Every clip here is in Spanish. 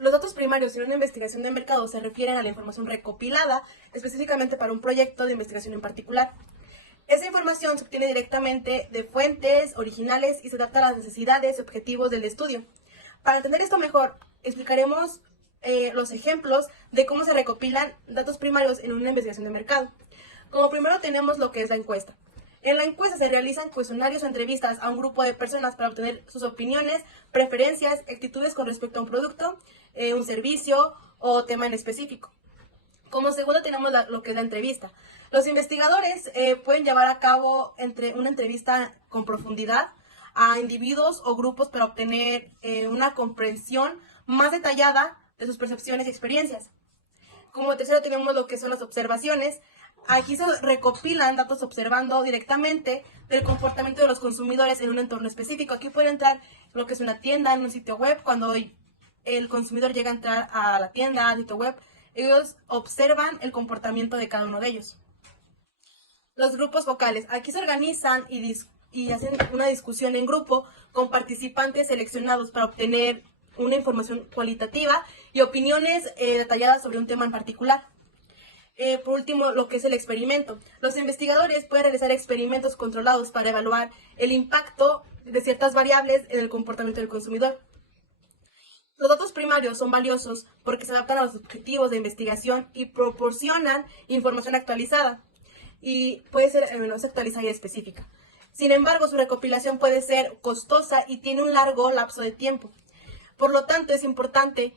Los datos primarios en una investigación de mercado se refieren a la información recopilada específicamente para un proyecto de investigación en particular. Esa información se obtiene directamente de fuentes originales y se adapta a las necesidades y objetivos del estudio. Para entender esto mejor, explicaremos los ejemplos de cómo se recopilan datos primarios en una investigación de mercado. Como primero tenemos lo que es la encuesta. En la encuesta se realizan cuestionarios o entrevistas a un grupo de personas para obtener sus opiniones, preferencias, actitudes con respecto a un producto, un servicio o tema en específico. Como segundo tenemos lo que es la entrevista. Los investigadores pueden llevar a cabo una entrevista con profundidad a individuos o grupos para obtener una comprensión más detallada de sus percepciones y experiencias. Como tercero tenemos lo que son las observaciones. Aquí se recopilan datos observando directamente del comportamiento de los consumidores en un entorno específico. Aquí puede entrar lo que es una tienda, en un sitio web. Cuando el consumidor llega a entrar a la tienda, al sitio web, ellos observan el comportamiento de cada uno de ellos. Los grupos focales. Aquí se organizan y hacen una discusión en grupo con participantes seleccionados para obtener una información cualitativa y opiniones detalladas sobre un tema en particular. Por último, lo que es el experimento. Los investigadores pueden realizar experimentos controlados para evaluar el impacto de ciertas variables en el comportamiento del consumidor. Los datos primarios son valiosos porque se adaptan a los objetivos de investigación y proporcionan información actualizada y puede ser menos actualizada y específica. Sin embargo, su recopilación puede ser costosa y tiene un largo lapso de tiempo. Por lo tanto, es importante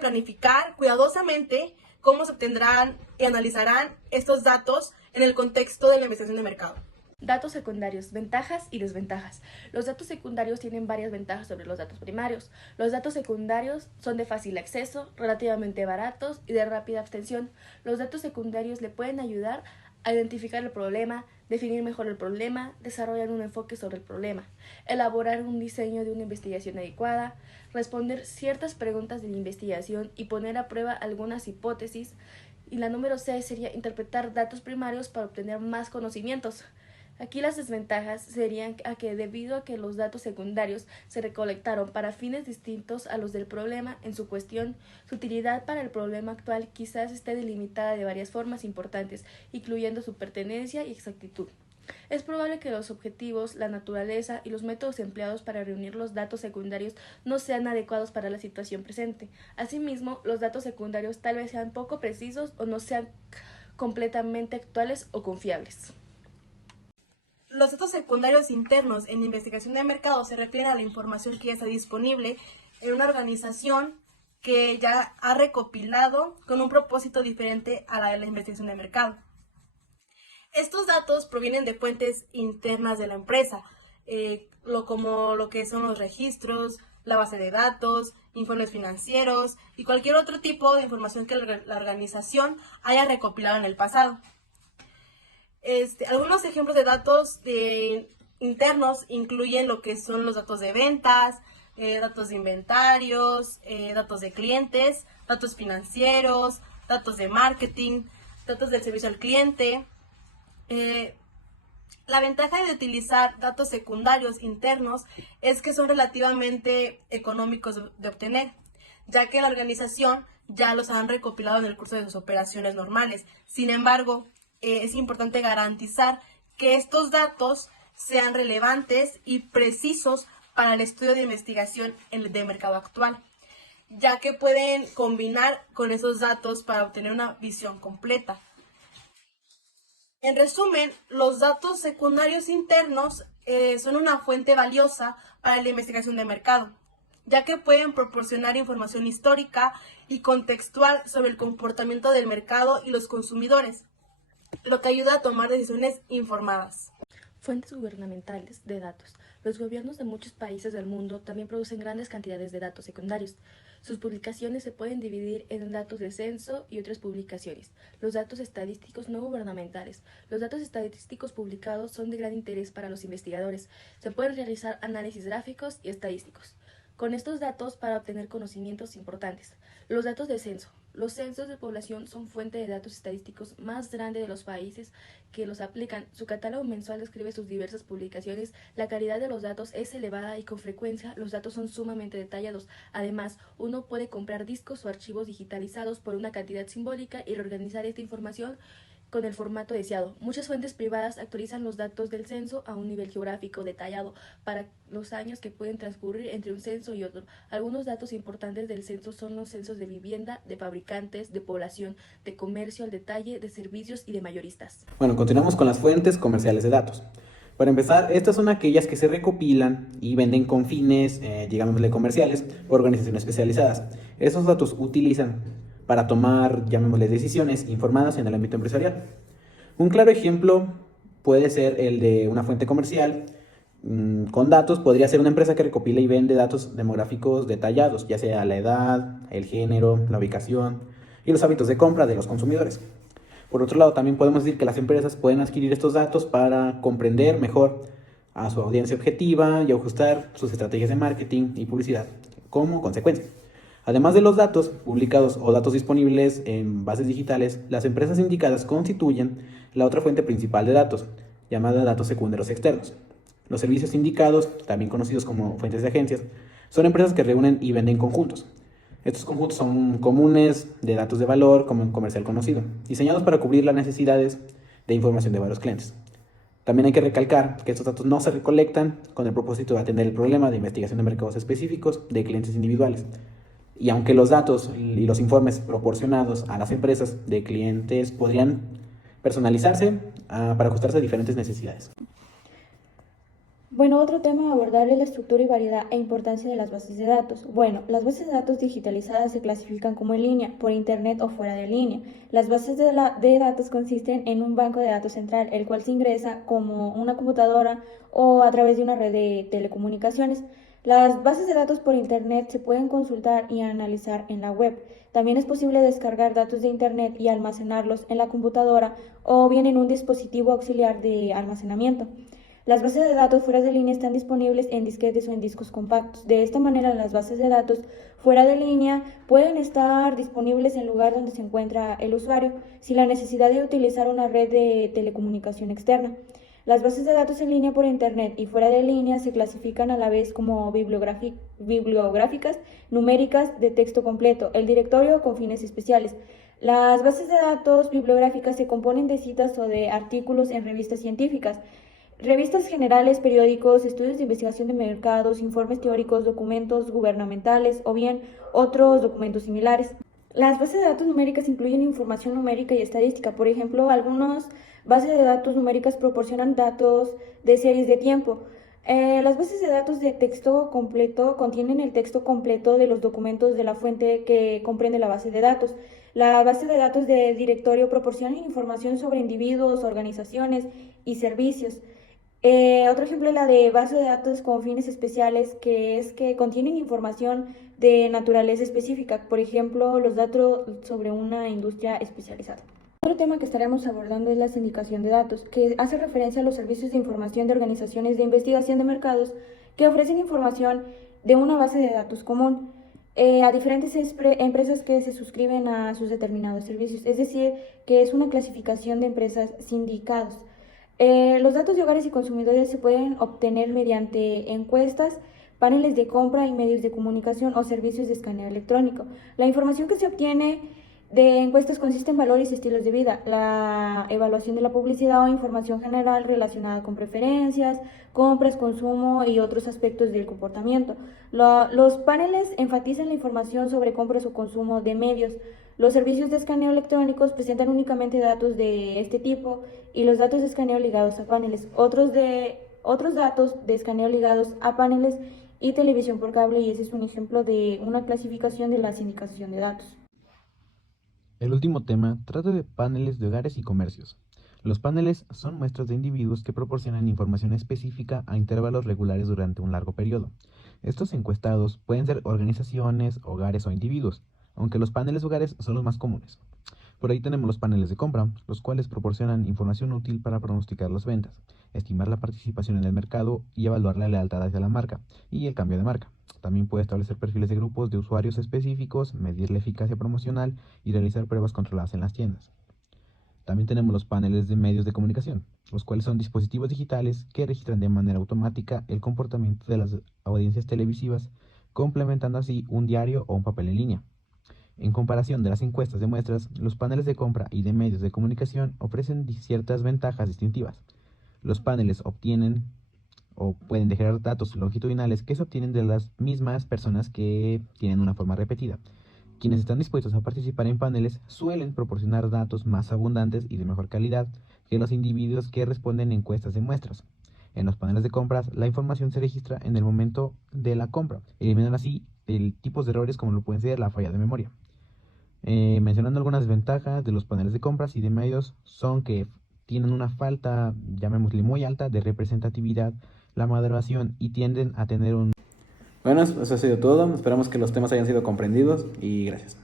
planificar cuidadosamente cómo se obtendrán y analizarán estos datos en el contexto de la investigación de mercado. Datos secundarios, ventajas y desventajas. Los datos secundarios tienen varias ventajas sobre los datos primarios. Los datos secundarios son de fácil acceso, relativamente baratos y de rápida obtención. Los datos secundarios le pueden ayudar a identificar el problema, definir mejor el problema, desarrollar un enfoque sobre el problema, elaborar un diseño de una investigación adecuada, responder ciertas preguntas de la investigación y poner a prueba algunas hipótesis. Y la número 6 sería interpretar datos primarios para obtener más conocimientos. Aquí las desventajas serían que debido a que los datos secundarios se recolectaron para fines distintos a los del problema en su cuestión, su utilidad para el problema actual quizás esté delimitada de varias formas importantes, incluyendo su pertenencia y exactitud. Es probable que los objetivos, la naturaleza y los métodos empleados para reunir los datos secundarios no sean adecuados para la situación presente. Asimismo, los datos secundarios tal vez sean poco precisos o no sean completamente actuales o confiables. Los datos secundarios internos en investigación de mercado se refieren a la información que ya está disponible en una organización que ya ha recopilado con un propósito diferente a la de la investigación de mercado. Estos datos provienen de fuentes internas de la empresa, como lo que son los registros, la base de datos, informes financieros y cualquier otro tipo de información que la organización haya recopilado en el pasado. Algunos ejemplos de datos internos incluyen lo que son los datos de ventas, datos de inventarios, datos de clientes, datos financieros, datos de marketing, datos del servicio al cliente. La ventaja de utilizar datos secundarios internos es que son relativamente económicos de obtener, ya que la organización ya los han recopilado en el curso de sus operaciones normales. Sin embargo, es importante garantizar que estos datos sean relevantes y precisos para el estudio de investigación de mercado actual, ya que pueden combinar con esos datos para obtener una visión completa. En resumen, los datos secundarios internos son una fuente valiosa para la investigación de mercado, ya que pueden proporcionar información histórica y contextual sobre el comportamiento del mercado y los consumidores, lo que ayuda a tomar decisiones informadas. Fuentes gubernamentales de datos. Los gobiernos de muchos países del mundo también producen grandes cantidades de datos secundarios. Sus publicaciones se pueden dividir en datos de censo y otras publicaciones. Los datos estadísticos no gubernamentales. Los datos estadísticos publicados son de gran interés para los investigadores. Se pueden realizar análisis gráficos y estadísticos. con estos datos para obtener conocimientos importantes. Los datos de censo. Los censos de población son fuente de datos estadísticos más grande de los países que los aplican. Su catálogo mensual describe sus diversas publicaciones. La calidad de los datos es elevada y con frecuencia los datos son sumamente detallados. Además, uno puede comprar discos o archivos digitalizados por una cantidad simbólica y reorganizar esta información con el formato deseado. Muchas fuentes privadas actualizan los datos del censo a un nivel geográfico detallado para los años que pueden transcurrir entre un censo y otro. Algunos datos importantes del censo son los censos de vivienda, de fabricantes, de población, de comercio al detalle, de servicios y de mayoristas. Bueno, continuamos con las fuentes comerciales de datos. Para empezar, estas son aquellas que se recopilan y venden con fines, digámosle, comerciales, por organizaciones especializadas. Esos datos utilizan para tomar, llamémosle, decisiones informadas en el ámbito empresarial. Un claro ejemplo puede ser el de una fuente comercial con datos. Podría ser una empresa que recopila y vende datos demográficos detallados, ya sea la edad, el género, la ubicación y los hábitos de compra de los consumidores. Por otro lado, también podemos decir que las empresas pueden adquirir estos datos para comprender mejor a su audiencia objetiva y ajustar sus estrategias de marketing y publicidad como consecuencia. Además de los datos publicados o datos disponibles en bases digitales, las empresas indicadas constituyen la otra fuente principal de datos, llamada datos secundarios externos. Los servicios indicados, también conocidos como fuentes de agencias, son empresas que reúnen y venden conjuntos. Estos conjuntos son comunes de datos de valor, como en comercial conocido, diseñados para cubrir las necesidades de información de varios clientes. También hay que recalcar que estos datos no se recolectan con el propósito de atender el problema de investigación de mercados específicos de clientes individuales. Y aunque los datos y los informes proporcionados a las empresas de clientes podrían personalizarse para ajustarse a diferentes necesidades. Bueno, otro tema a abordar es la estructura y variedad e importancia de las bases de datos. Bueno, las bases de datos digitalizadas se clasifican como en línea, por internet o fuera de línea. Las bases de datos consisten en un banco de datos central, el cual se ingresa como una computadora o a través de una red de telecomunicaciones. Las bases de datos por internet se pueden consultar y analizar en la web. También es posible descargar datos de internet y almacenarlos en la computadora o bien en un dispositivo auxiliar de almacenamiento. Las bases de datos fuera de línea están disponibles en disquetes o en discos compactos. De esta manera, las bases de datos fuera de línea pueden estar disponibles en el lugar donde se encuentra el usuario, sin la necesidad de utilizar una red de telecomunicación externa. Las bases de datos en línea por internet y fuera de línea se clasifican a la vez como bibliográficas, numéricas, de texto completo, el directorio con fines especiales. Las bases de datos bibliográficas se componen de citas o de artículos en revistas científicas, revistas generales, periódicos, estudios de investigación de mercados, informes teóricos, documentos gubernamentales o bien otros documentos similares. Las bases de datos numéricas incluyen información numérica y estadística. Por ejemplo, algunas bases de datos numéricas proporcionan datos de series de tiempo. Las bases de datos de texto completo contienen el texto completo de los documentos de la fuente que comprende la base de datos. La base de datos de directorio proporciona información sobre individuos, organizaciones y servicios. Otro ejemplo es la de base de datos con fines especiales, que es que contienen información de naturaleza específica, por ejemplo, los datos sobre una industria especializada. Otro tema que estaremos abordando es la sindicación de datos, que hace referencia a los servicios de información de organizaciones de investigación de mercados que ofrecen información de una base de datos común a diferentes empresas que se suscriben a sus determinados servicios, es decir, que es una clasificación de empresas sindicados. Los datos de hogares y consumidores se pueden obtener mediante encuestas, paneles de compra y medios de comunicación o servicios de escaneo electrónico. La información que se obtiene de encuestas consiste en valores y estilos de vida, la evaluación de la publicidad o información general relacionada con preferencias, compras, consumo y otros aspectos del comportamiento. Los paneles enfatizan la información sobre compras o consumo de medios. Los servicios de escaneo electrónicos presentan únicamente datos de este tipo y los datos de escaneo ligados a paneles. Otros datos de escaneo ligados a paneles y televisión por cable, y ese es un ejemplo de una clasificación de la sindicación de datos. El último tema trata de paneles de hogares y comercios. Los paneles son muestras de individuos que proporcionan información específica a intervalos regulares durante un largo periodo. Estos encuestados pueden ser organizaciones, hogares o individuos, aunque los paneles de hogares son los más comunes. Por ahí tenemos los paneles de compra, los cuales proporcionan información útil para pronosticar las ventas. estimar la participación en el mercado y evaluar la lealtad hacia la marca y el cambio de marca. También puede establecer perfiles de grupos de usuarios específicos, medir la eficacia promocional y realizar pruebas controladas en las tiendas. También tenemos los paneles de medios de comunicación, los cuales son dispositivos digitales que registran de manera automática el comportamiento de las audiencias televisivas, complementando así un diario o un papel en línea. En comparación de las encuestas de muestras, los paneles de compra y de medios de comunicación ofrecen ciertas ventajas distintivas. Los paneles obtienen o pueden dejar datos longitudinales que se obtienen de las mismas personas que tienen una forma repetida. Quienes están dispuestos a participar en paneles suelen proporcionar datos más abundantes y de mejor calidad que los individuos que responden encuestas de muestras. En los paneles de compras, la información se registra en el momento de la compra, eliminando así tipos de errores como lo pueden ser la falla de memoria. Mencionando algunas desventajas de los paneles de compras y de medios son que tienen una falta, llamémosle muy alta, de representatividad, la maduración y tienden a tener un... Bueno, eso ha sido todo. Esperamos que los temas hayan sido comprendidos y gracias.